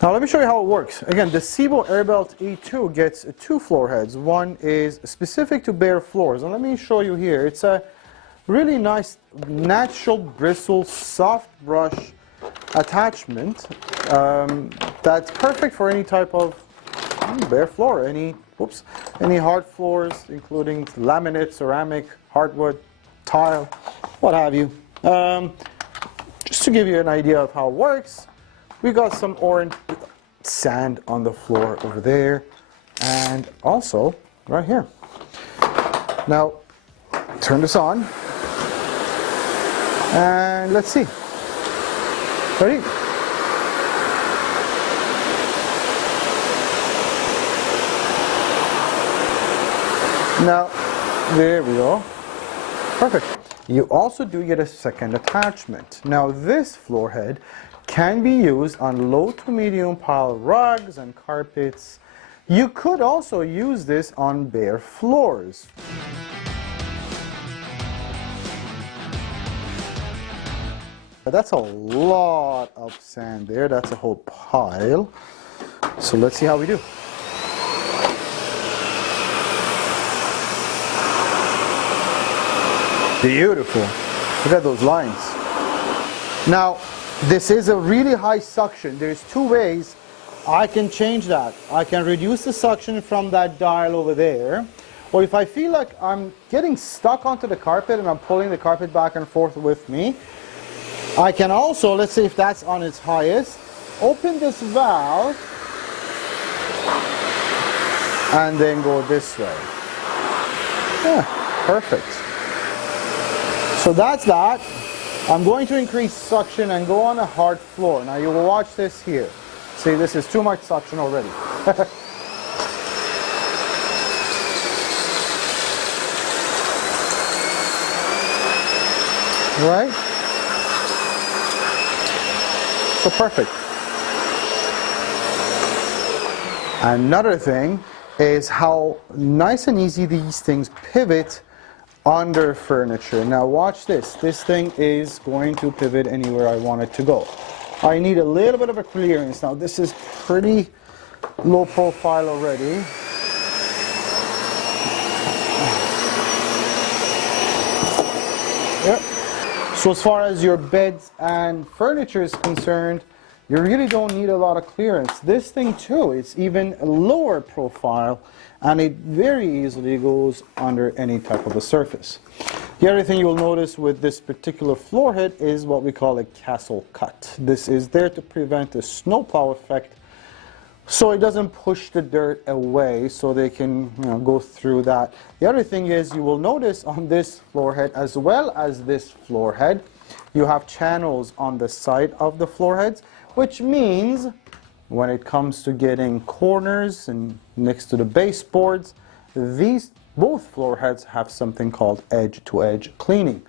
Now let me show you how it works. Again, the Sebo Airbelt E2 gets two floor heads. One is specific to bare floors, and let me show you here. It's a really nice natural bristle soft brush attachment that's perfect for any type of bare floor, any hard floors, including laminate, ceramic, hardwood, tile, what have you. Just to give you an idea of how it works, we got some orange sand on the floor over there, and also right here. Now, turn this on, and let's see. Ready? Now, there we go. Perfect. You also do get a second attachment. Now, this floor head can be used on low to medium pile rugs and carpets. You could also use this on bare floors. That's a lot of sand there. That's a whole pile. So let's see how we do. Beautiful. Look at those lines. Now, this is a really high suction. There's two ways I can change that. I can reduce the suction from that dial over there, or if I feel like I'm getting stuck onto the carpet and I'm pulling the carpet back and forth with me, I can also, let's say if that's on its highest, open this valve and then go this way. Yeah, perfect. So that's that. I'm going to increase suction and go on a hard floor. Now you will watch this here. See, this is too much suction already. Right? So perfect. Another thing is how nice and easy these things pivot under furniture. Now watch this. This thing is going to pivot anywhere I want it to go. I need a little bit of a clearance. Now this is pretty low profile already. Yep. So as far as your beds and furniture is concerned, you really don't need a lot of clearance. This thing too, it's even lower profile, and it very easily goes under any type of a surface. The other thing you'll notice with this particular floor head is what we call a castle cut. This is there to prevent a snowplow effect, so it doesn't push the dirt away, so they can go through that. The other thing is you will notice on this floor head as well as this floor head, you have channels on the side of the floor heads, which means when it comes to getting corners and next to the baseboards, these both floor heads have something called edge-to-edge cleaning.